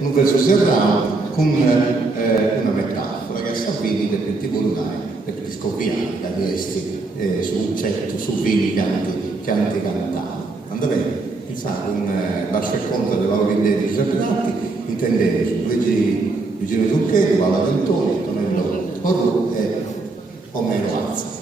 un verso serrato con una metafora che sta vini per tutti i volunari, per gli scopiani, da questi su vini canti cantati. Andò bene, pensate, un basso racconto della loro idea di Giuseppe Ratti, intendendo su Luigi Zucchetto, Paola Ventoni, Tonello Porru e Omero Azza.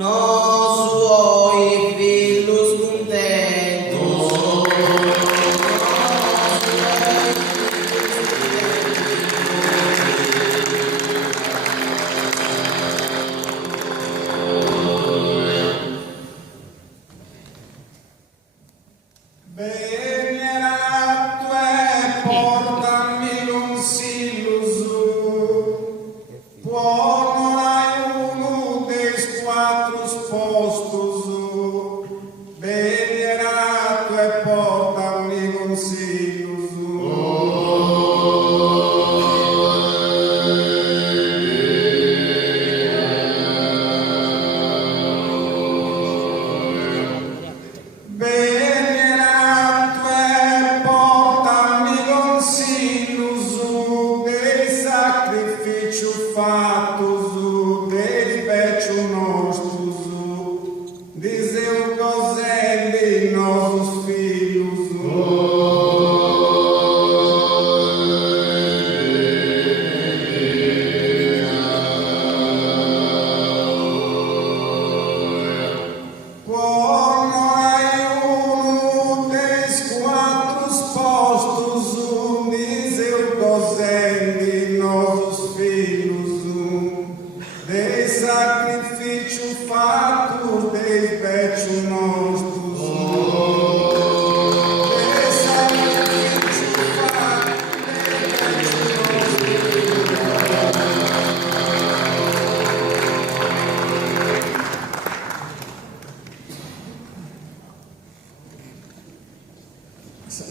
Nos suoi fillus contentus.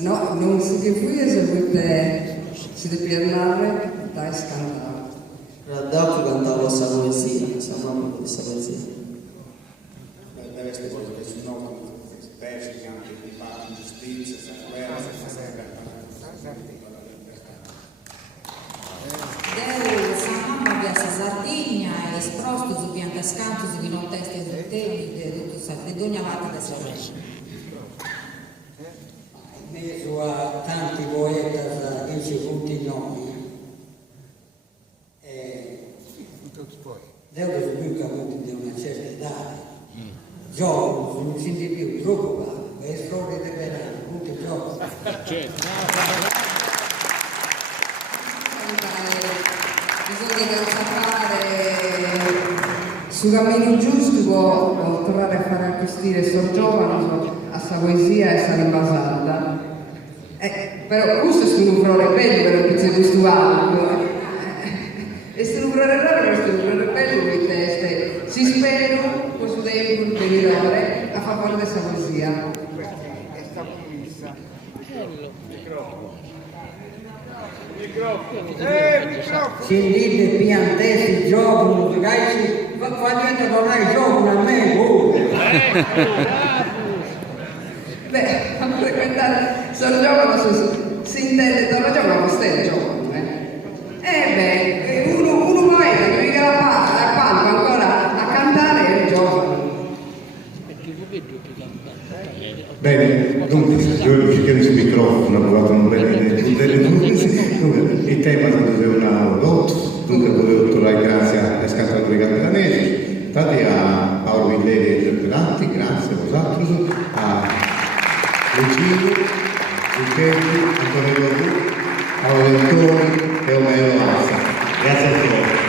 No, non si che voi eseguite, si deve parlare, dai scandalo. Raddato cantava questa poesia, sappiamo questa poesia. Deve essere cose che si notano, versi anche di parte di giustizia, guerra, Deu sa mamma via sa Sardegna e sprosto su pianta scanto su di non teste sul tempo di ogni volta da sorella. In mezzo a tanti poeta dice tutti noi devo subire che di una certa età gioco, non si sente più troppo male, è storia di verano, tutti gioco. Bisogna sapere sul cammino giusto può tornare a fare anche stile sto giovane a sa poesia e sa rimbasata. Però questo è un flore bello per un pezzo di stuato. E se non flore raro, questo è un flore bello per teste. Si spero questo tempo per venire a far parte di questa poesia. Sentite piantesi, gioco, ragazzi, ma quando non hai gioco a me, Beh, a frequentare sto giovane si intende da giovane lo stesso giovane. Beh, uno poeta che vive a palco ancora a cantare è il giovane. Bene, dunque, io ci chiedo sul microfono, ho provato un bel il tema è una lotta, dunque volevo tornare grazie ai cantatori catanesi, tanti a Paolo Villeri e interpretanti, grazie a vosaltros, a Lucido, Lucchetti, Antonello Lu, Paolo Ventoni e Omero Alza. Grazie a tutti.